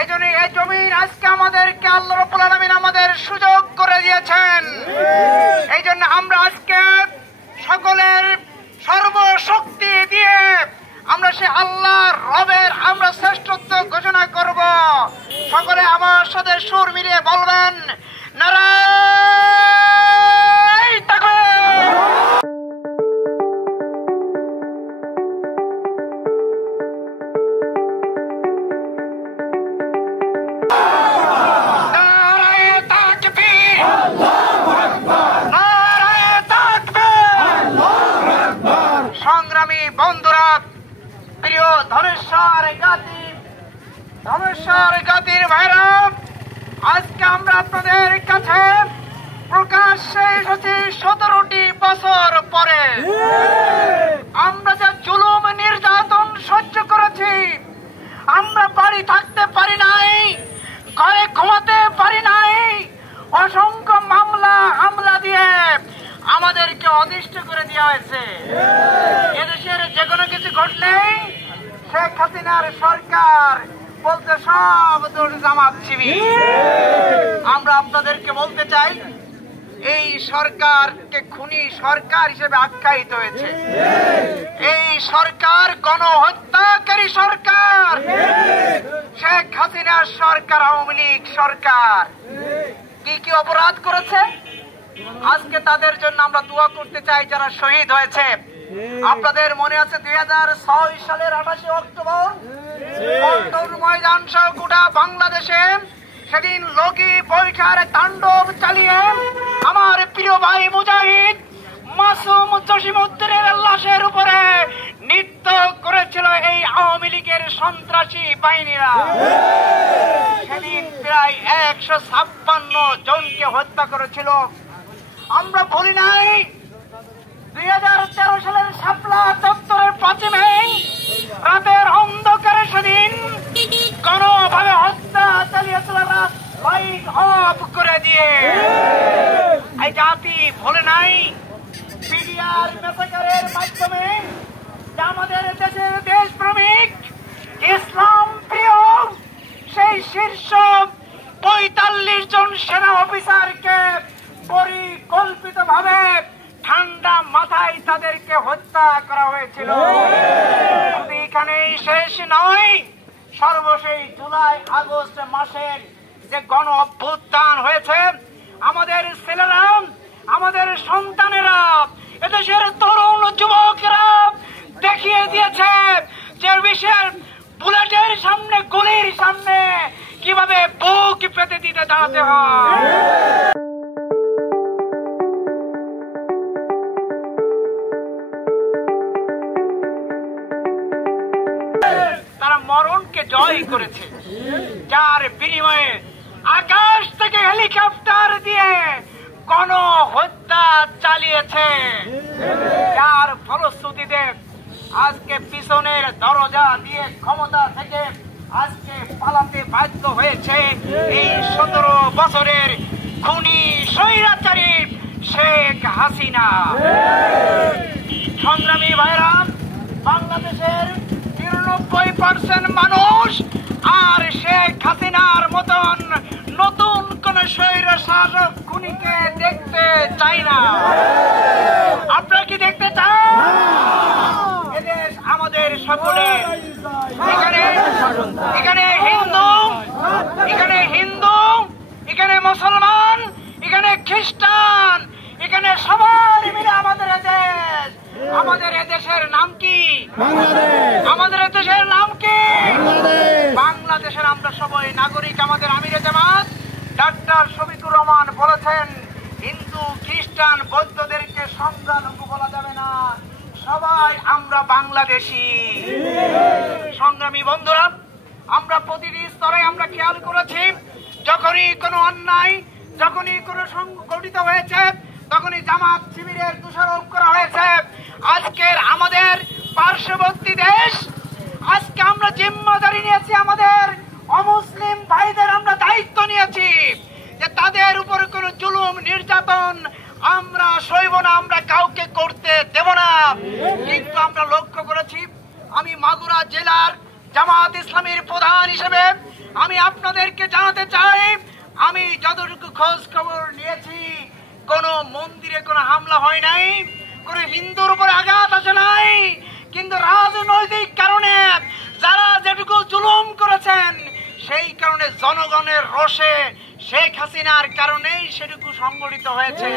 এই জন্য এই জমিন আজকে আমাদেরকে আল্লাহ রাব্বুল আলামিন আমাদের সুযোগ করে দিয়েছেন। এই জন্য আমরা আজকে সকলের সর্বশক্তি দিয়ে আমরা সে আল্লাহর রবের আমরা শ্রেষ্ঠত্ব ঘোষণা করব। সকলে আমার সাথে সুর মিলিয়ে বলবেন নারায়ে তাকবীর। নারায়ে তাকবীর। আল্লাহু আকবার। নারায়ে তাকবীর। আল্লাহু আকবার। সংগ্রামী বন্ধুরা, প্রিয় ধনেশ্বর গাতির ভাইরা, আজকে আমরা আপনাদের কাছে প্রকাশ্যে এসেছি 17টি বছর পরে। আমরা যা জুলুম নির্যাতন সহ্য করেছি, আমরা বাড়ি থাকতে পারি নাই, ঘরে ঘুমাতে পারি নাই, অসংখ্য মামলা হামলা দিয়ে আমাদেরকে অদৃষ্ট করে দেওয়া হয়েছে। এদেশের যে কোনো কিছু ঘটলেই শেখ হাসিনার সরকার বলতে সব দোষ জামাত শিবির। আমরা আপনাদেরকে বলতে চাই, এই সরকারকে খুনি সরকার হিসেবে আখ্যায়িত হয়েছে। এই সরকার গণহত্যাকারী সরকার। শেখ হাসিনার সরকার আওয়ামী লীগ সরকার কি কি অপরাধ করেছে আজকে তাদের জন্য আমরা দোয়া করতে চাই যারা শহীদ হয়েছে। আপনাদের মনে আছে 2006 সালের 28 অক্টোবর পল্টন ময়দান সহ গোটা বাংলাদেশে সেদিন লগি বৈঠার তাণ্ডব চালিয়ে আমার প্রিয় ভাই মুজাহিদ মাসুম জসিমউদ্দিনের লাশের উপরে নৃত্য করেছিল এই আওয়ামী লীগের সন্ত্রাসী বাহিনীরা। সেদিন প্রায় 156 জনকে হত্যা করেছিল। আমরা ভুলি নাই 2013 সালের শাপলা চত্বরের 5 মে রাতের অন্ধকারে সেদিন গণভাবে হত্যা চালিয়েছিল, লাইট অফ করে দিয়ে। এই জাতি ভুলে নাই পিডিআর মেসাকারের মাধ্যমে আমাদের দেশের দেশপ্রেমিক ইসলাম প্রিয় সেই শীর্ষ 45 জন সেনা অফিসারকে পরিকল্পিতভাবে ঠান্ডা মাথায় তাদেরকে হত্যা করা হয়েছিল। এখানেই শেষ নয়, সর্বশেষ জুলাই আগস্ট মাসের যে গণ অভ্যুত্থান হয়েছে, আমাদের ছেলেরা আমাদের সন্তানেরা এদেশের তরুণ যুবকেরা দেখিয়ে দিয়েছে যে বিশেষ বুলেটের সামনে গুলির সামনে কিভাবে বুক পেতে দিতে দাঁড়াতে হয়। তারা মরণকে জয় করেছে, যার বিনিময়ে আকাশ থেকে হেলিকপ্টার দিয়ে গণহত্যা চালিয়েছে, যার ফলশ্রুতিতে আজকে পিছনের দরজা দিয়ে ক্ষমতা থেকে আজকে পালাতে বাধ্য হয়েছে এই 17 বছরের খুনি স্বৈরাচারী শেখ হাসিনা। সংগ্রামী ভাইরা, বাংলাদেশের 93% মানুষ আর শেখ হাসিনার মতন নতুন কোন স্বৈর শাসক খুনিকে দেখতে চাই না। আপনারা কি দেখতে চান? এদেশ আমাদের সকলের। এখানে হিন্দু, এখানে মুসলমান, এখানে খ্রিস্টান, এখানে সবাই মিলে আমাদের দেশ। আমাদের এদেশের নাম কি? আমাদের দেশের নাম কি? বাংলাদেশের আমরা সবাই নাগরিক। আমাদের আমিরে জামাত ডাক্তার শফিকুর রহমান বলেছেন, হিন্দু খ্রিস্টান বৌদ্ধদেরকে সংখ্যালঘু বলা যাবে না, সবাই আমরা বাংলাদেশি। সংগ্রামী বন্ধুরা, আমরা প্রতিটি স্তরে আমরা খেয়াল করেছি, যখনই কোনো অন্যায়, যখনই কোনো সংগঠিত হয়েছে, তখনই জামাত শিবিরের দোষারোপ করা হয়েছে। আজকের আমাদের পার্শ্ববর্তী দেশ, আজকে আমরা জিম্মাদারি নিয়েছি, আমাদের অমুসলিম ভাইদের আমরা দায়িত্ব নিয়েছি যে তাদের উপর কোনো জুলুম নির্যাতন আমরা সইব না, আমরা কাউকে করতে দেব না। কিন্তু আমরা লক্ষ্য করেছি, আমি মাগুরা জেলার জামাত ইসলামীর প্রধান হিসেবে আমি আপনাদেরকে জানাতে চাই, আমি যতটুকু খোঁজ খবর নিয়েছি, কোন মন্দিরে কোনো হামলা হয় নাই, কোন হিন্দুর উপরে আঘাত আসে নাই, কিন্তু রাজনৈতিক কারণে যারা যেটুকু জুলুম করেছেন সেই কারণে জনগণের রোষে শেখ হাসিনার কারণেই সেটুকু সংগঠিত হয়েছে।